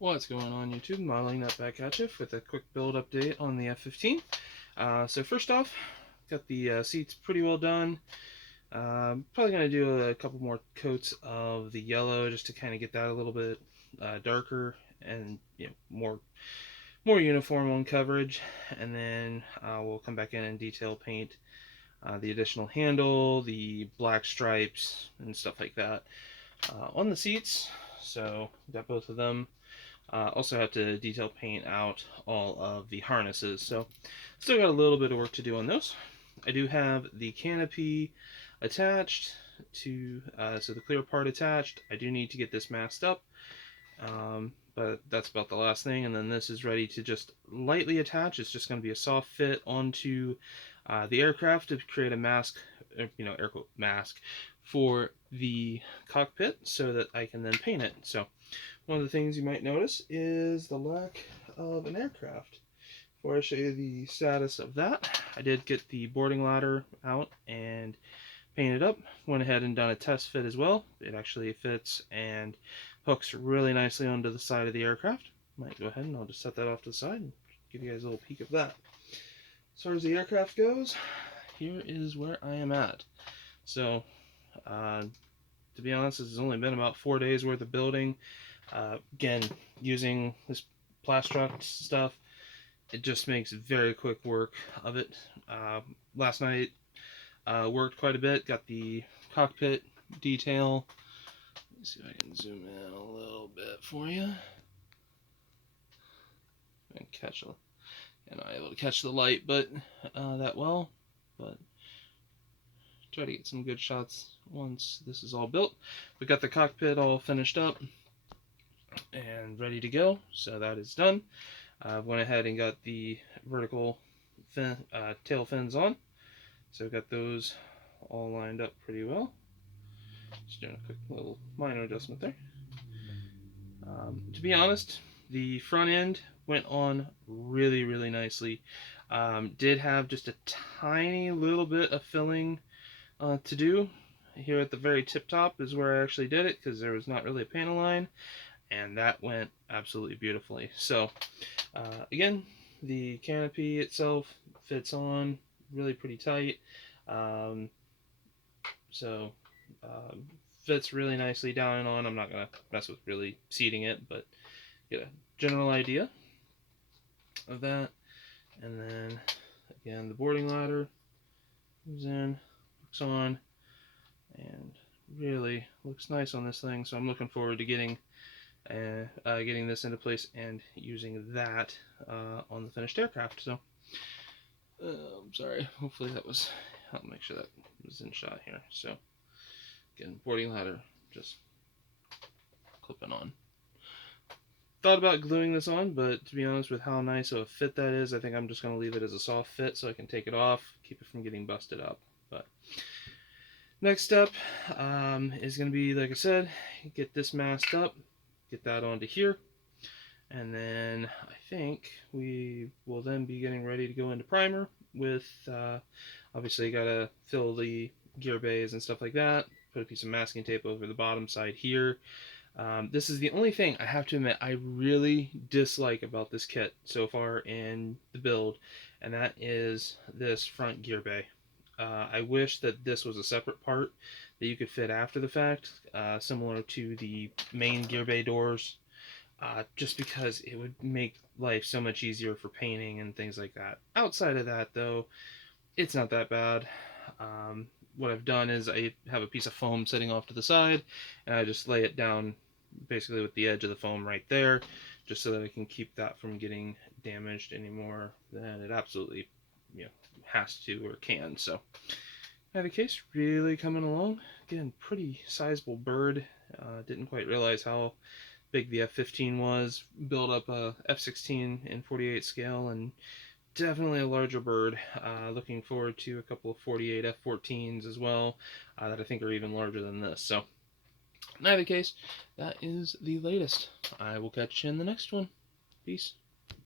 What's going on YouTube? Modeling that back at you with a quick build update on the F-15. So first off, got the seats pretty well done. Probably going to do a couple more coats of the yellow just to kind of get that a little bit darker and more uniform on coverage. And then we'll come back in and detail paint the additional handle, the black stripes, and stuff like that on the seats. So got both of them. Also have to detail paint out all of the harnesses, so still got a little bit of work to do on those. I do have the canopy attached to, so the clear part attached. I do need to get this masked up, but that's about the last thing, and then this is ready to just lightly attach. It's just going to be a soft fit onto the aircraft to create a mask, air quote mask, for the cockpit so that I can then paint it. So one of the things you might notice is the lack of an aircraft. Before I show you the status of that, I did get the boarding ladder out and painted up. Went ahead and done a test fit as well. It actually fits and hooks really nicely onto the side of the aircraft. Might go ahead and I'll just set that off to the side and give you guys a little peek of that. As far as the aircraft goes, here is where I am at. So, to be honest, this has only been about 4 days worth of building. Again, using this Plastruct stuff, it just makes very quick work of it. Last night worked quite a bit, got the cockpit detail. Let me see if I can zoom in a little bit for you. And I'm not able to catch the light but that well, but try to get some good shots once this is all built. We got the cockpit all finished up and ready to go, so that is done. I went ahead and got the vertical tail fins on, so got those all lined up pretty well. Just doing a quick little minor adjustment there. To be honest, the front end went on really nicely. Did have just a tiny little bit of filling to do. Here at the very tip top is where I actually did it, because there was not really a panel line, and that went absolutely beautifully. So again, the canopy itself fits on really pretty tight, fits really nicely down and on. I'm not going to mess with really seating it, but get a general idea of that. And then again, the boarding ladder comes in, hooks on, and really looks nice on this thing. So I'm looking forward to getting this into place and using that on the finished aircraft. So I'm sorry, hopefully that was, I'll make sure that was in shot here. So again, boarding ladder just clipping on. Thought about gluing this on, but to be honest, with how nice of a fit that is, I think I'm just going to leave it as a soft fit so I can take it off, keep it from getting busted up. But next step is going to be, like I said, get this masked up, get that onto here, and then I think we will then be getting ready to go into primer with, obviously you got to fill the gear bays and stuff like that, put a piece of masking tape over the bottom side here. This is the only thing I have to admit I really dislike about this kit so far in the build, and that is this front gear bay. I wish that this was a separate part that you could fit after the fact, similar to the main gear bay doors, just because it would make life so much easier for painting and things like that. Outside of that, though, it's not that bad. What I've done is I have a piece of foam sitting off to the side, and I just lay it down basically with the edge of the foam right there, just so that I can keep that from getting damaged any more than it absolutely has to or can. So in any case, really coming along. Again, pretty sizable bird. Didn't quite realize how big the F-15 was. Built up a F-16 in 48 scale, and definitely a larger bird. Looking forward to a couple of 48 F-14s as well that I think are even larger than this. So in either case, that is the latest. I will catch you in the next one. Peace.